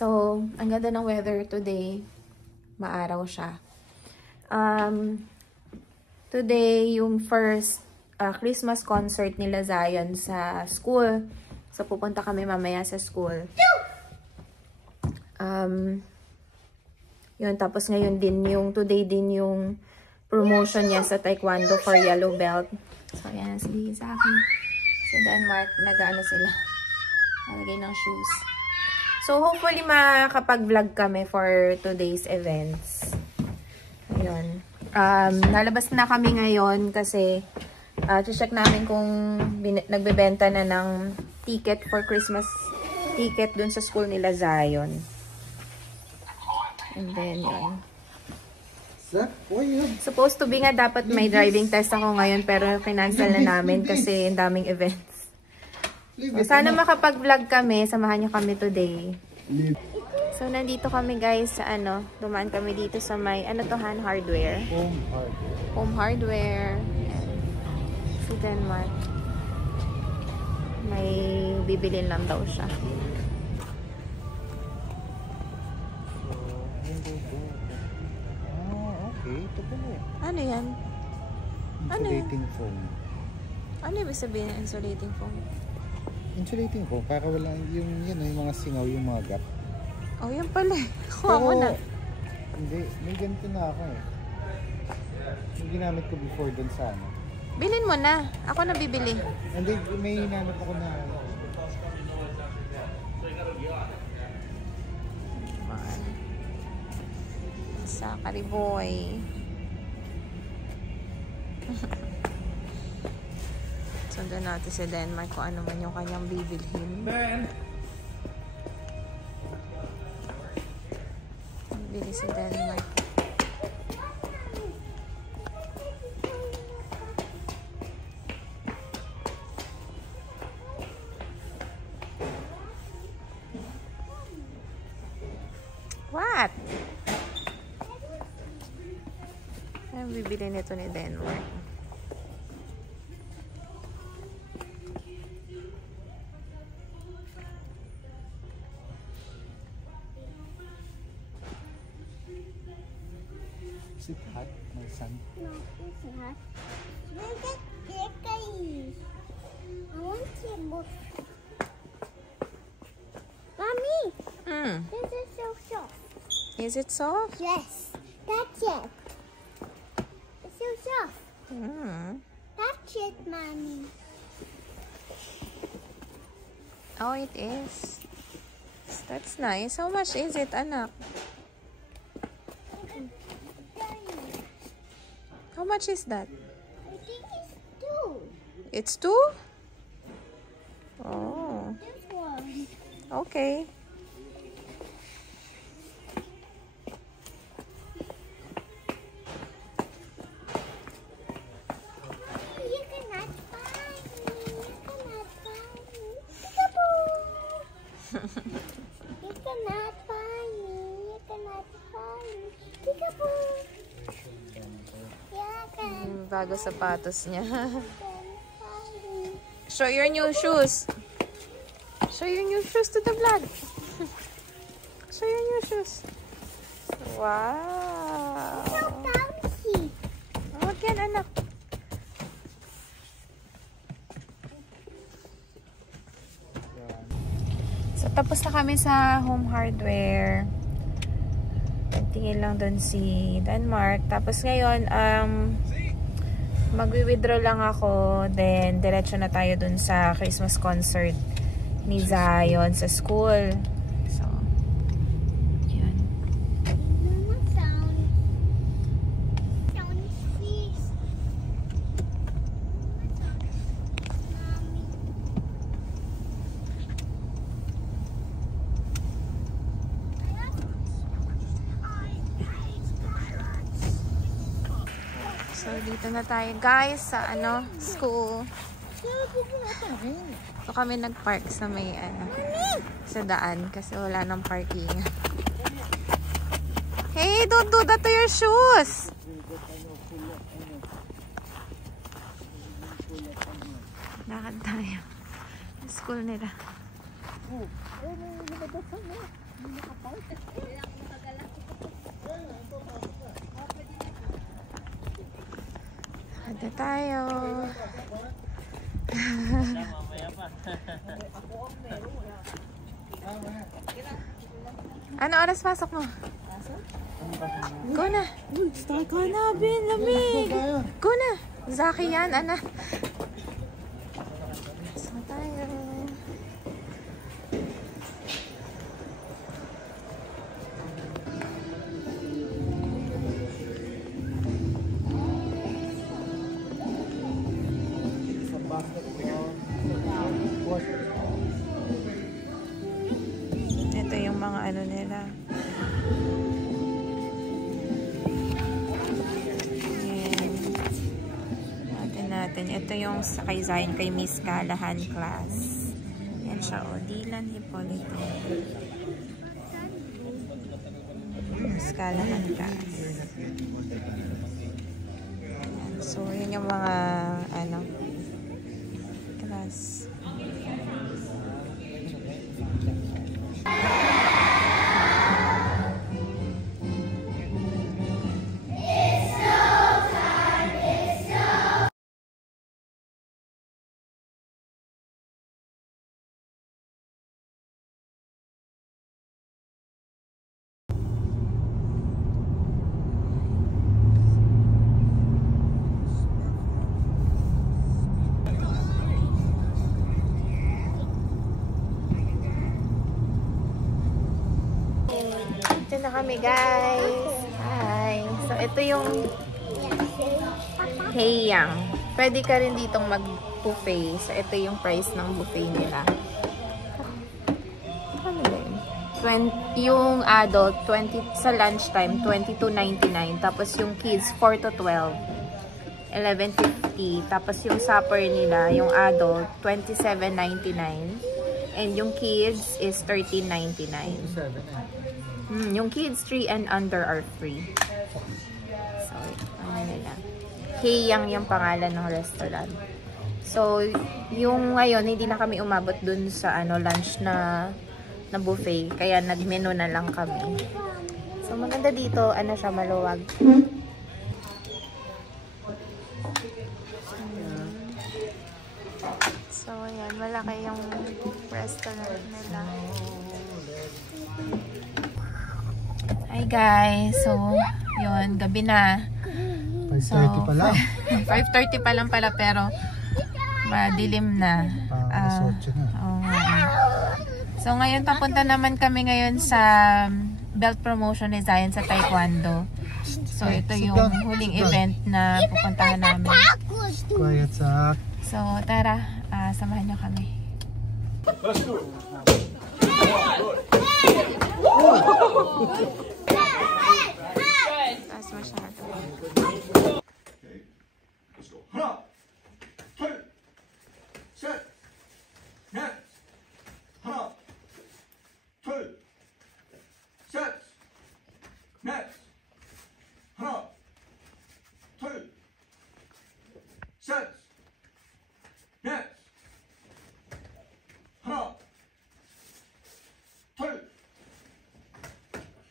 So, ang ganda ng weather today. Maaraw siya. Today, yung first Christmas concert nila Zion sa school. So, pupunta kami mamaya sa school. Yun, tapos ngayon din yung, today din yung promotion niya sa Taekwondo for Yellow Belt. So, ayan, sabihin sa akin. Sa Denmark, nag-ano sila. Nalagay ng shoes. So, hopefully makakapag-vlog kami for today's events. Ayun. Nalabas na kami ngayon kasi check namin kung nagbebenta na ng ticket for Christmas ticket dun sa school nila Zion. And then, yun. Supposed to be nga dapat may driving test ako ngayon pero kinancel na namin kasi ang daming events. So, sana makapag-vlog kami. Samahan nyo kami today. So, nandito kami guys sa dumaan kami dito sa may, Han Hardware. Home Hardware. Sa Denmark. May bibilin lang daw siya. Ito po mo. Ano yan? Insulating foam. Ano ibig sabihin ng insulating foam? Insulating foam, para wala yung mga singaw, yung mga gap. Oh, yan pala. Kuha mo na. Hindi, may ganito na ako eh. Yung ginamit ko before dun sa Bilhin mo na. Ako na bibili. Hindi, may hinanap ako na sa Kariboy. Sundan natin si Denmark kung ano man yung kanyang bibilhin. Bili si Denmark. What? Anong bibili nito ni Denmark? Is it hot, my son? No, it's not. Look at this. I want to look. Mommy, this is so soft. Is it soft? Yes, that's it. It's so soft. That's it, Mommy. Oh, it is. That's nice. How much is it, anak? How much is that? I think it's 2. It's 2? Oh. This one. Okay. You cannot find me. You cannot find me. Peekaboo. You cannot find me. You cannot find me. Peekaboo. Yeah, I can. Bago sapatos niya. Find me. Show your new shoes. Show your new shoes to the vlog. Show your new shoes. Wow. So bouncy. Huwag yan, anak. So, tapos na kami sa Home Hardware. Tingin lang doon si Denmark. Tapos ngayon, magwi-withdraw lang ako. Then, diretso na tayo doon sa Christmas concert ni Zion sa school. So, yan. Mama sound. Sound please. Mommy. So, dito na tayo guys sa school. So, kami nag-park sa may sa daan kasi wala nang parking. Hey, don't do that to your shoes! Lakad tayo. School nila. Ada tayo. Ano oras pasok mo? Go na. Go na, Bin. Lamig. Go na. Zaki yan, ana. So tayo. Ito yung mga ano nila. Natin. Ito yung sa kay Zion, kay Miss Kalahan class. Yan siya, o. Dylan Hipolito. Miss Kalahan class. Yan. So, yun yung mga, ano, class. Ito na kami, guys. Hi. So, ito yung Heiyang. Pwede ka rin ditong mag-buffet. So, ito yung price ng buffet nila. Ano din? Yung adult, 20, sa lunchtime, $22.99. Tapos yung kids, 4 to 12, $11.50. Tapos yung supper nila, yung adult, $27.99. And yung kids is $13.99. Yung kids 3 and under are free. So, ano nila. Heiyang yung pangalan ng restaurant. So, yung ngayon, hindi na kami umabot dun sa ano lunch na buffet. Kaya nag-menu na lang kami. So, maganda dito. Ano siya, maluwag. So, ayan. Malaki yung restaurant nila. Hi guys, so yun, gabi na. 5:30 pa lang. 5:30 pa lang pala pero madilim na. So ngayon papunta naman kami ngayon sa belt promotion ni Zion sa Taekwondo. So ito yung huling event na pupuntahan namin. Quiet sa. So tara, samahan niyo kami. Let's do it. Taas masyado. Okay, let's go. Hana, two, set, net, hana, two, set, net, hana, two, set, net, hana, two,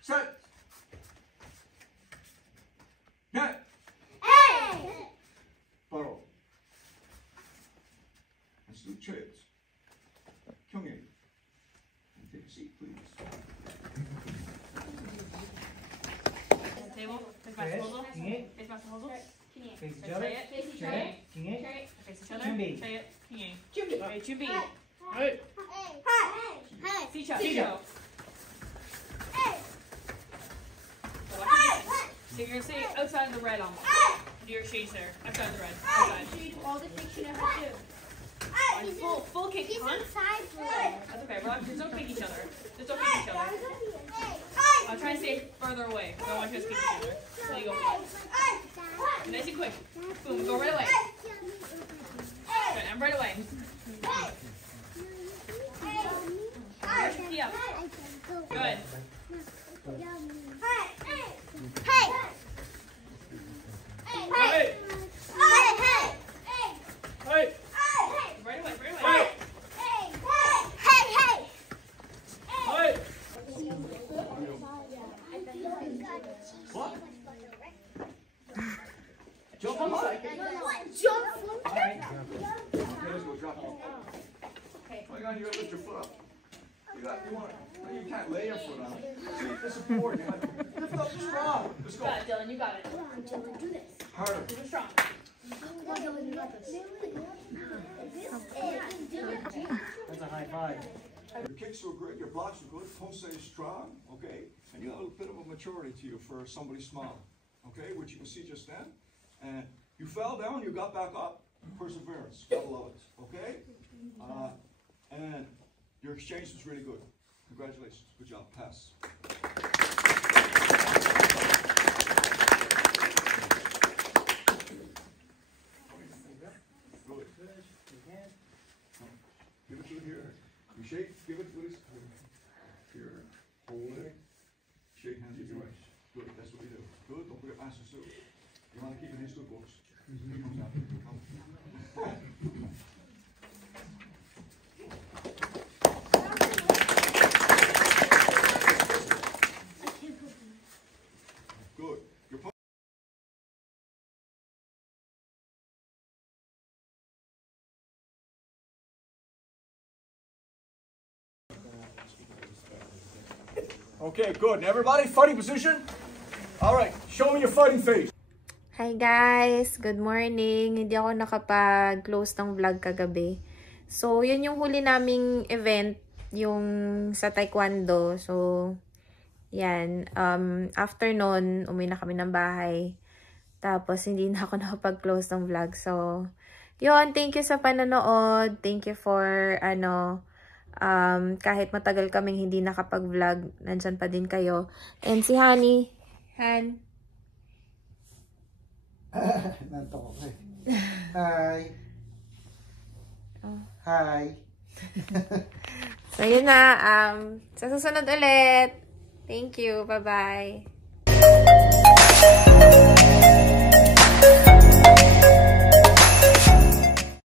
set. Net. Follow. Let's do chairs. Kyungin. And take a seat, please. Table. Face mask proposal. Face mask proposal. Face each other. Face each other. Face each other. Say it. King. Okay, Chumbi. Hey. Sicho. So you're gonna say outside the red almost. Do your shades there. Outside the red. Outside. All the things you never do. Full kick, huh? That's okay. Relax. Just don't kick each other. Just don't kick each other. I'll try and stay further away. I don't want you to kick each other. So you go. Nice and quick. Boom. Go right away. Good. And right away. Yeah. Good. Hey. Hey. Right away. Right away. Hey. gun, you gotta lift your foot up. You can't lay your foot on it. See, this is board. You gotta lift up strong. Let's You go. got it, Dylan. You got it. Do this. Harder. Super strong. Come on, Dylan, you got this. That's a high five. Your kicks were good, your blocks were good, home stay strong, okay? And you have a bit of a maturity to you for somebody small, okay? Which you can see just then. And you fell down, you got back up. Perseverance, gotta love it, okay? And your exchange was really good. Congratulations, good job, pass. Good. Give it to here. You shake, give it, please. Here, hold it. Shake hands with your right. Good, that's what we do. Good, don't forget Master Sue. You want to keep in his good books. He comes out. Come. Good. Your Okay, good. Now everybody, fighting position. All right, show me your fighting face. Hi guys! Good morning! Hindi ako nakapag-close ng vlog kagabi. So, yun yung huli naming event, yung sa taekwondo. So, yan. After nun, umuwi na kami ng bahay. Tapos, hindi na ako nakapag-close ng vlog. So, yun. Thank you sa panonood. Thank you for, kahit matagal kaming hindi nakapag-vlog, nandyan pa din kayo. And si Honey. Han. Nantok ako eh. Hi. Oh. Hi. So, yun na. Sa susunod ulit. Thank you. Bye-bye.